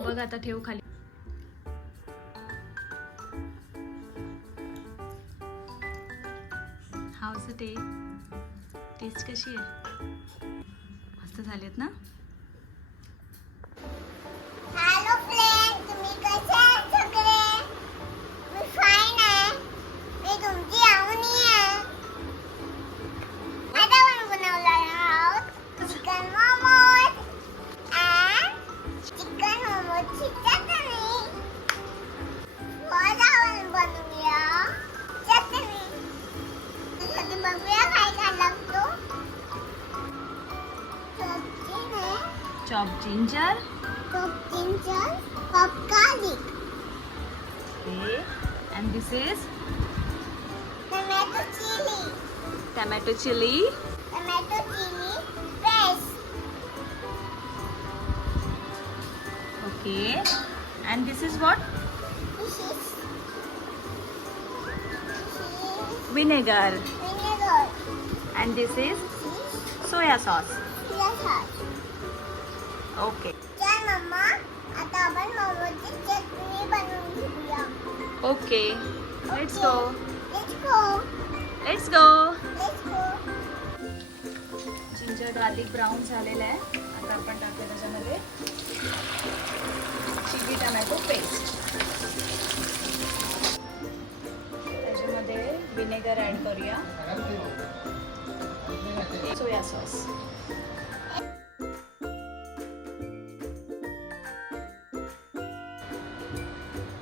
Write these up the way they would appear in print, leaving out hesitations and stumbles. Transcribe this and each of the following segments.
बघ आता ठेव खाली. हाऊस टेस्ट कशी आहे? मस्त झालेत ना? हॅलो फ्रेंड, तुम्ही कसे आहात सगळे? मी फाईन आहे. मी तुमची आवनी आहे. आता आपण बनवणार आहोत चिकन मोमोज आणि चिकन मोमोजची चटणी. आज आपण बनवूया चटणी. त्यासाठी बघूया काय काय लागतो. Chopped ginger. Chopped ginger, chopped garlic. Okay. And this is Tomato chili. tomato chili. Tomato chili paste. Okay. And this is what? This is Vinegar. vinegar. And this is This is soya sauce. soya sauce. Okay. चल mamma, आता आपण मोमोजची चटणी बनवून घेऊया. Okay. Let's go. Let's go. Let's go. Let's go. Ginger garlic brown झालेलं आहे. आता आपण टाकूया त्याच्यामध्ये चिली टमॅटो पेस्ट. त्याच्यामध्ये विनेगर ॲड करूया. Soya sauce.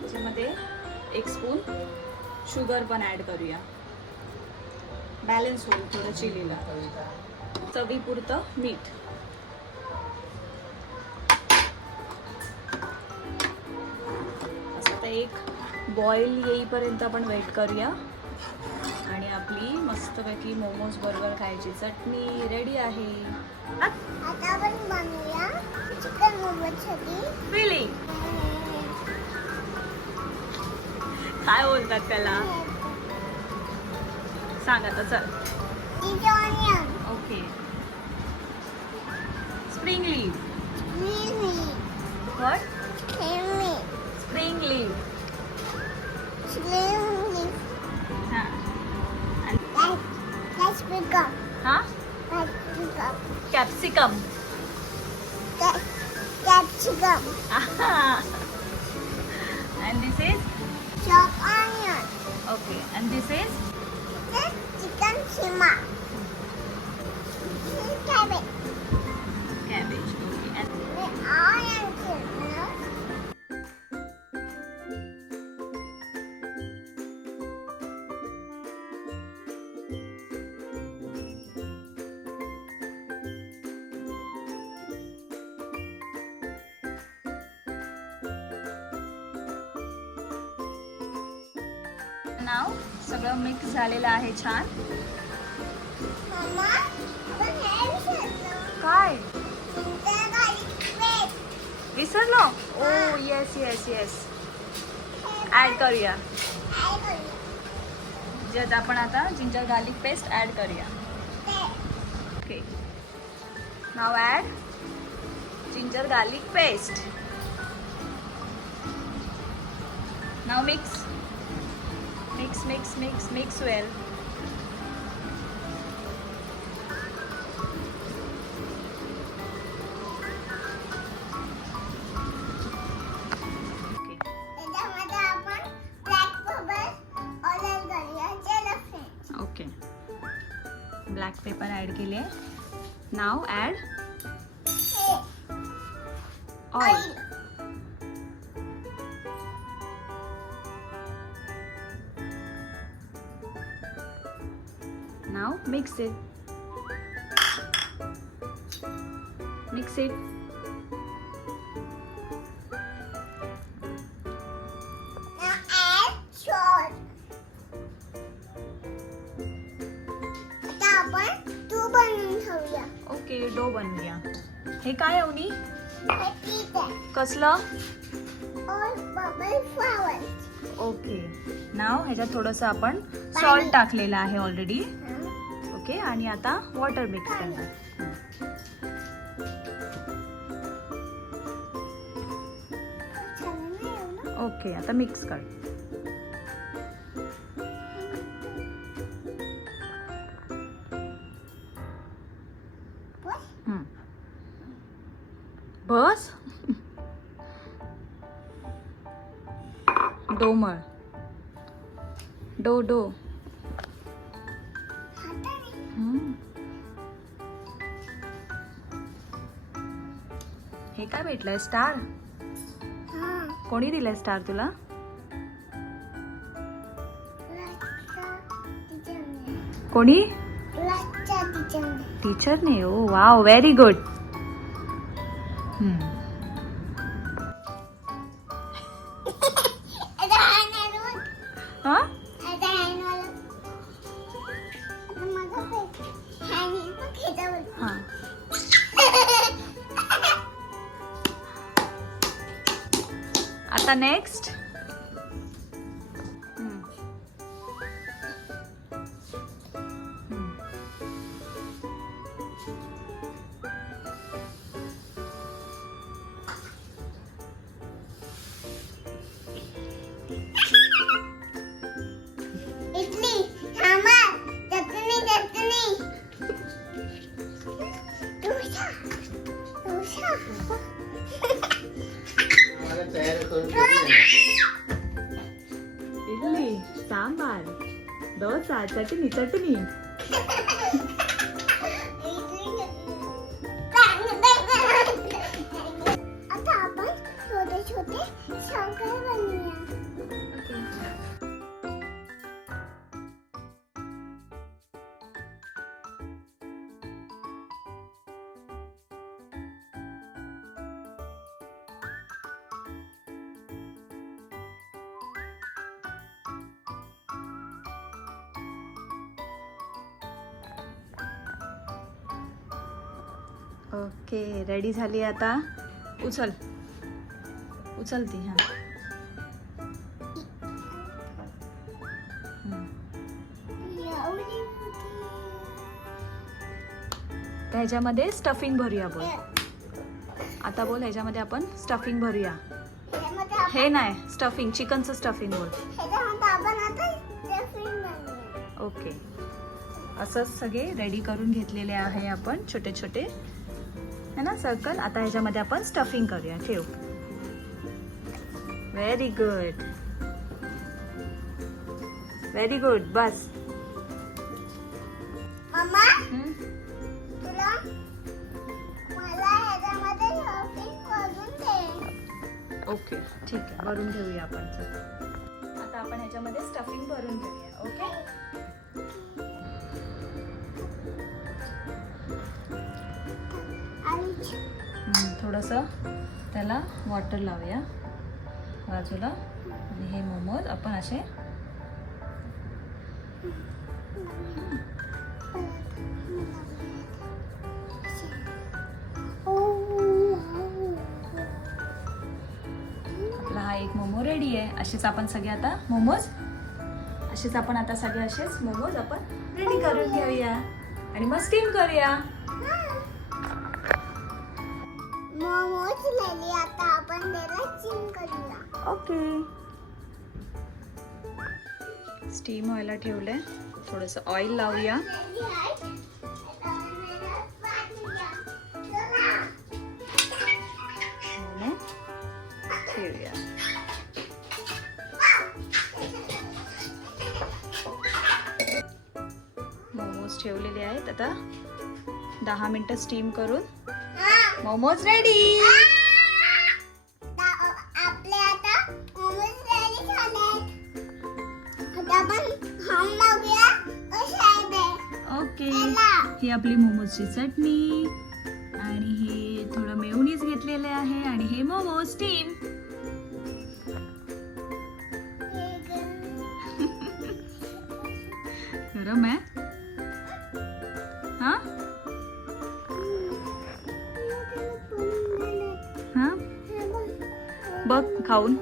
त्याच्यामध्ये 1 स्पून शुगर पण ॲड करूया. बॅलन्स होईल थोडं चिलीला. चवीपुरतं मीठ. असं आता एक बॉईल येईपर्यंत आपण वेट करूया. आणि आपली मस्तपैकी मोमोज बरोबर खायची चटणी रेडी आहे. आता आपण बनवूया चिकन मोमोजसाठी फिलिंग काय बोलतात त्याला सांग आता चल. Onion, okay. Spring leaf. मिरची, व्हॉट? हेमी, स्प्रिंग लीफ. चिली, हां कॅप्सिकम, हां capsicum, capsicum. Capsicum, and this is chopped onion, okay, and this is chicken shima, cabbage, cabbage. Okay, and onion chili. नाव सगळं मिक्स झालेलं आहे छान. मम्मा, आपण हे विसरलो. काय चिंचा garlic paste. विसरलो? ओ येस येस येस. ॲड करूया. Add करूया. ज्यात आपण आता जिंजर गार्लिक पेस्ट ॲड करूया. ते. ओके. नाव ॲड जिंजर गार्लिक पेस्ट. नाव मिक्स. Mix well. Okay. त्याच्यामध्ये आपण black pepper oil करूया. चला friends. Okay. Black paper add केले. नाव ॲड हे oil. Now mix it. Mix it. Now add salt. आता आपण तूप बनवून ठेवूया. ओके डो बन गया. हे काय अवनी? हे पीठ आहे. कसलं? और bubble flower. ओके. नाव ह्याच्यात थोडंसं आपण सॉल्ट टाकलेलं आहे ऑलरेडी. ओके. आणि आता वॉटर मिक्स करणार. ओके, आता मिक्स कर. बस. डो मळ. डो. हे काय भेटलंय? स्टार. कोणी दिलाय स्टार तुला? कोणी? टीचरने. ओ वाव, व्हेरी गुड. आता नेक्स्ट. इडली, सांबार, चटणी. डोसा. इडली, सांबार, डोसा, चटणी. आता आपण छोटे शंकर बनवूया. ओके, रेडी झाली आता. उचल ती. हा, तर ह्याच्यामध्ये स्टफिंग भरूया. बोल आता. बोल, ह्याच्यामध्ये आपण स्टफिंग भरूया. हे नाही, स्टफिंग, चिकनचं स्टफिंग. बोल. ओके, असंच सगळे रेडी करून घेतलेले आहे आपण, छोटे है ना, सर्कल. आता ह्याच्यामध्ये आपण स्टफिंग करूया. ठेव. Very good. बस. मम्मा, तुला मला ह्याच्यामध्ये शॉपिंग करून दे. ओके, ठीक आहे, भरून घेऊया आपण. आता आपण ह्याच्यामध्ये स्टफिंग भरून घेऊया. ओके. थोडंसं त्याला वॉटर लावूया बाजूला. आणि हे मोमोज आपण असे आपला हा एक मोमो रेडी आहे. असेच आपण सगळे आता मोमोज आपण रेडी करून घेऊया आणि मग स्टीम करूया. मोमोज लेली, आता आपण त्याला स्टीम करूया. ओके, स्टीम व्हायला ठेवलंय. थोडंसं ऑइल लावूया. ठेवूया. मोमोज ठेवलेले आहेत. आता 10 मिनिटं स्टीम करून मोमोज रेडी. आपले आता मोमोज रेडी झालेत. आता आपण खाऊन बघूया कसे आहे ते. ओके, ही आपली मोमोजची चटणी आणि हे थोडं मेयोनीज घेतलेले आहे आणि हे मोमोज स्टीम. गरम आहे. हा, बघ खाऊन.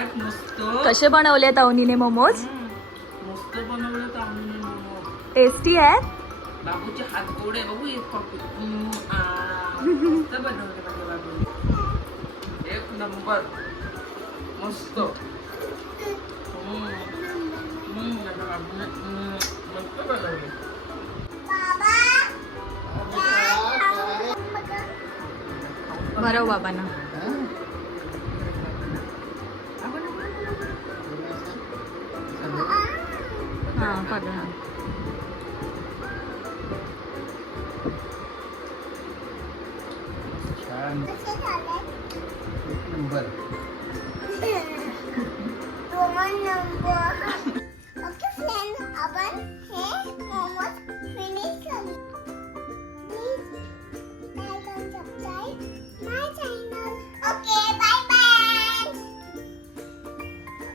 काय मस्त कसे बनवले तावनीने मोमोज? मस्त बनवलं तावनीने मोमो. टेस्टी आहेत. बाबूचे हात गोडे बघू एक मस्त बनवले माझ्या बाबूने. एक नंबर मस्त. माझ्या बाबूने मस्त बनवले. बाबा भरव बाबांना. हा पडा. छान कसे झाले नंबर. 2 नंबर